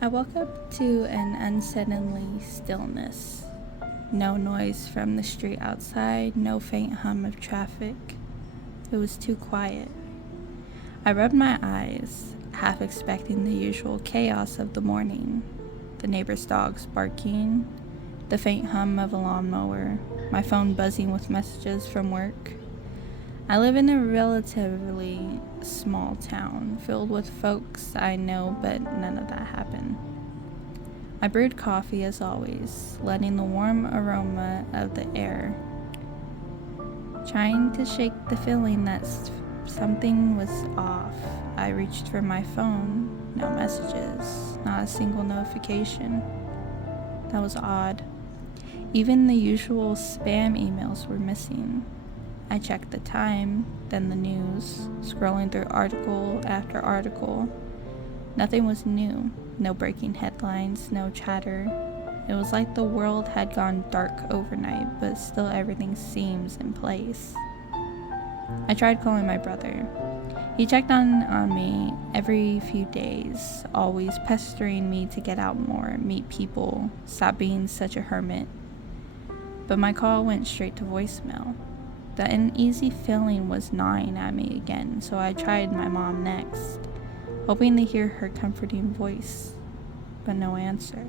I woke up to an unsettling stillness. No noise from the street outside, no faint hum of traffic. It was too quiet. I rubbed my eyes, half expecting the usual chaos of the morning. The neighbor's dogs barking, the faint hum of a lawnmower, my phone buzzing with messages from work. I live in a relatively small town filled with folks I know, but none of that happened. I brewed coffee as always, letting the warm aroma of the air, trying to shake the feeling that something was off. I reached for my phone, no messages, not a single notification. That was odd. Even the usual spam emails were missing. I checked the time, then the news, scrolling through article after article. Nothing was new, no breaking headlines, no chatter. It was like the world had gone dark overnight, but still everything seems in place. I tried calling my brother. He checked on me every few days, always pestering me to get out more, meet people, stop being such a hermit. But my call went straight to voicemail. The uneasy feeling was gnawing at me again, so I tried my mom next, hoping to hear her comforting voice, but no answer.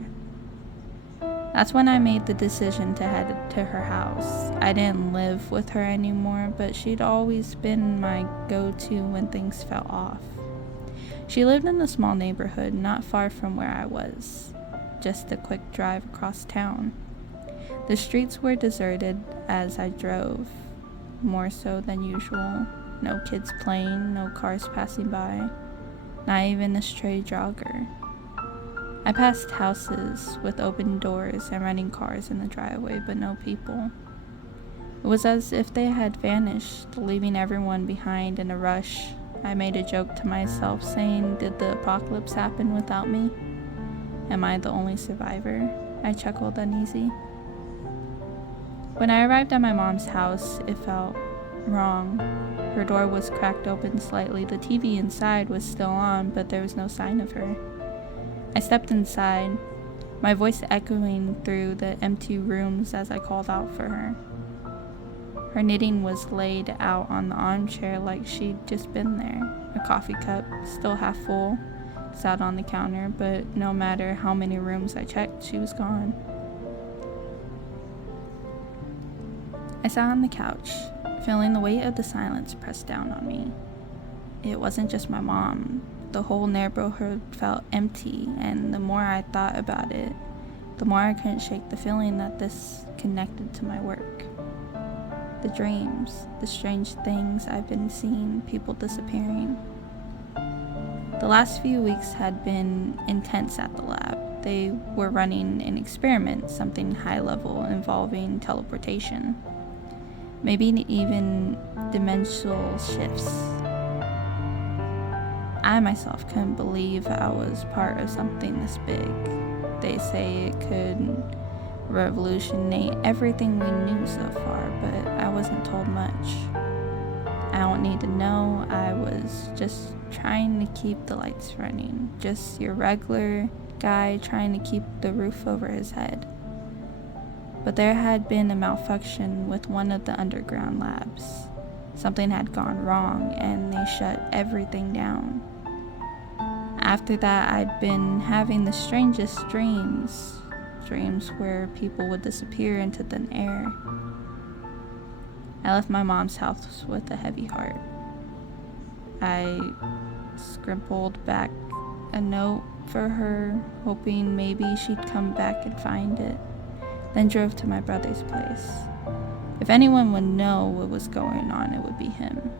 That's when I made the decision to head to her house. I didn't live with her anymore, but she'd always been my go-to when things fell off. She lived in a small neighborhood not far from where I was, just a quick drive across town. The streets were deserted as I drove, more so than usual. No kids playing, no cars passing by, not even a stray jogger. I passed houses with open doors and running cars in the driveway, but no people. It was as if they had vanished, leaving everyone behind in a rush. I made a joke to myself saying, "Did the apocalypse happen without me? Am I the only survivor?" I chuckled uneasy. When I arrived at my mom's house, it felt wrong. Her door was cracked open slightly. The TV inside was still on, but there was no sign of her. I stepped inside, my voice echoing through the empty rooms as I called out for her. Her knitting was laid out on the armchair like she'd just been there. A coffee cup, still half full, sat on the counter, but no matter how many rooms I checked, she was gone. I sat on the couch, feeling the weight of the silence press down on me. It wasn't just my mom. The whole neighborhood felt empty, and the more I thought about it, the more I couldn't shake the feeling that this connected to my work. The dreams, the strange things I've been seeing, people disappearing. The last few weeks had been intense at the lab. They were running an experiment, something high level involving teleportation. Maybe even dimensional shifts. I myself couldn't believe I was part of something this big. They say it could revolutionate everything we knew so far, but I wasn't told much. I don't need to know. I was just trying to keep the lights running. Just your regular guy trying to keep the roof over his head. But there had been a malfunction with one of the underground labs. Something had gone wrong, and they shut everything down. After that, I'd been having the strangest dreams where people would disappear into thin air. I left my mom's house with a heavy heart. I scribbled back a note for her, hoping maybe she'd come back and find it, then drove to my brother's place. If anyone would know what was going on, it would be him.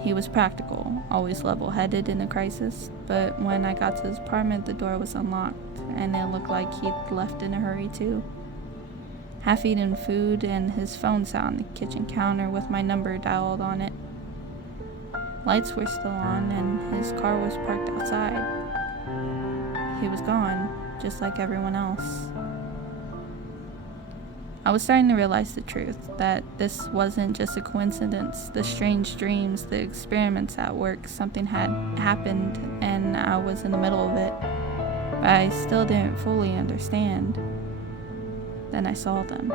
He was practical, always level-headed in a crisis, but when I got to his apartment, the door was unlocked, and it looked like he'd left in a hurry too. Half-eaten food, and his phone sat on the kitchen counter with my number dialed on it. Lights were still on, and his car was parked outside. He was gone, just like everyone else. I was starting to realize the truth, that this wasn't just a coincidence. The strange dreams, the experiments at work, something had happened, and I was in the middle of it. but I still didn't fully understand. Then I saw them.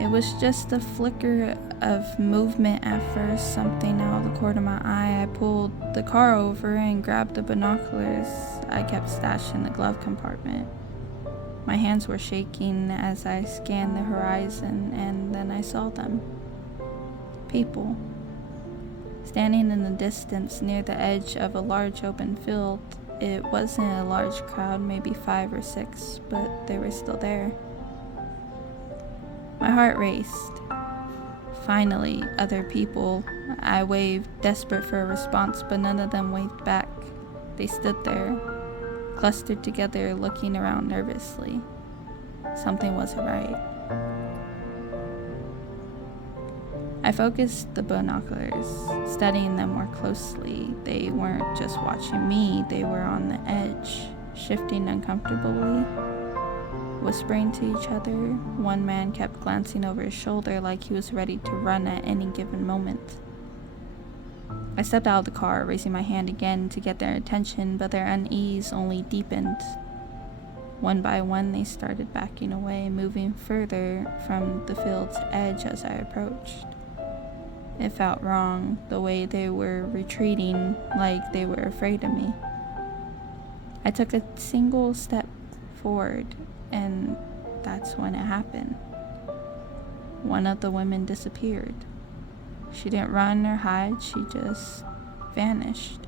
It was just a flicker of movement at first, something out of the corner of my eye. I pulled the car over and grabbed the binoculars I kept stashed in the glove compartment. My hands were shaking as I scanned the horizon, and then I saw them. People. Standing in the distance near the edge of a large open field. It wasn't a large crowd, maybe 5 or 6, but they were still there. My heart raced. Finally, other people. I waved, desperate for a response, but none of them waved back. They stood there, clustered together, looking around nervously. Something wasn't right. I focused the binoculars, studying them more closely. They weren't just watching me, they were on the edge, shifting uncomfortably, whispering to each other. One man kept glancing over his shoulder like he was ready to run at any given moment. I stepped out of the car, raising my hand again to get their attention, but their unease only deepened. One by one, they started backing away, moving further from the field's edge as I approached. It felt wrong, the way they were retreating, like they were afraid of me. I took a single step forward, and that's when it happened. One of the women disappeared. She didn't run or hide, she just vanished.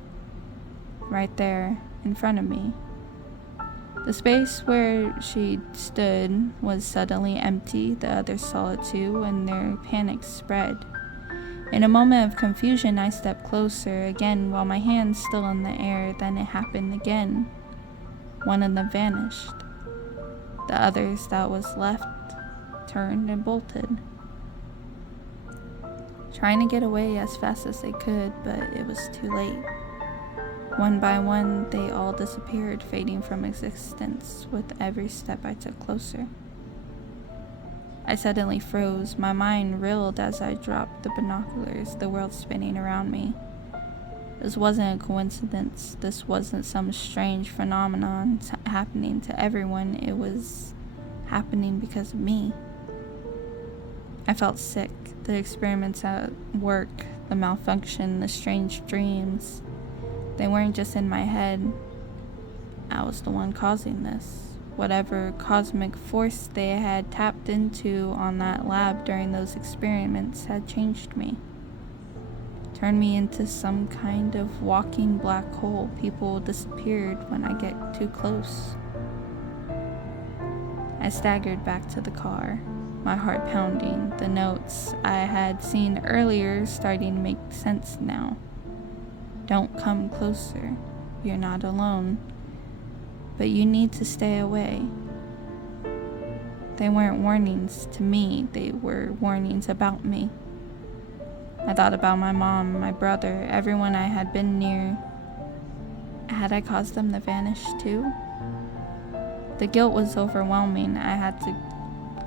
Right there, in front of me. The space where she stood was suddenly empty. The others saw it too, and their panic spread. In a moment of confusion, I stepped closer again while my hands still in the air. Then it happened again. One of them vanished. The others that was left turned and bolted, trying to get away as fast as they could, but it was too late. One by one, they all disappeared, fading from existence with every step I took closer. I suddenly froze. My mind reeled as I dropped the binoculars, the world spinning around me. This wasn't a coincidence. This wasn't some strange phenomenon happening to everyone. It was happening because of me. I felt sick. The experiments at work, the malfunction, the strange dreams. They weren't just in my head. I was the one causing this. Whatever cosmic force they had tapped into on that lab during those experiments had changed me. Turned me into some kind of walking black hole. People disappeared when I get too close. I staggered back to the car, my heart pounding. The notes I had seen earlier starting to make sense now. Don't come closer. You're not alone. But you need to stay away. They weren't warnings to me, they were warnings about me. I thought about my mom, my brother, everyone I had been near. Had I caused them to vanish too? The guilt was overwhelming. I had to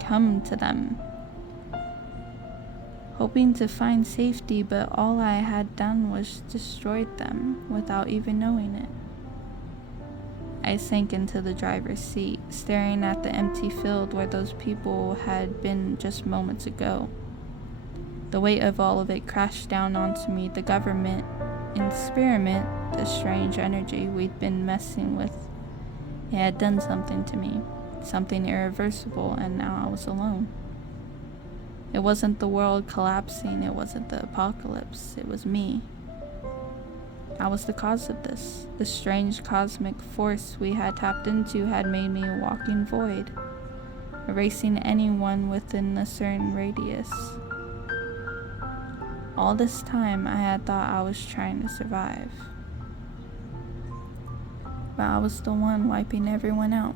come to them, hoping to find safety, but all I had done was destroyed them without even knowing it. I sank into the driver's seat, staring at the empty field where those people had been just moments ago. The weight of all of it crashed down onto me. The government experiment, the strange energy we'd been messing with, it had done something to me, something irreversible, and now I was alone. It wasn't the world collapsing, it wasn't the apocalypse, it was me. I was the cause of this. The strange cosmic force we had tapped into had made me a walking void, erasing anyone within a certain radius. All this time, I had thought I was trying to survive, but I was the one wiping everyone out.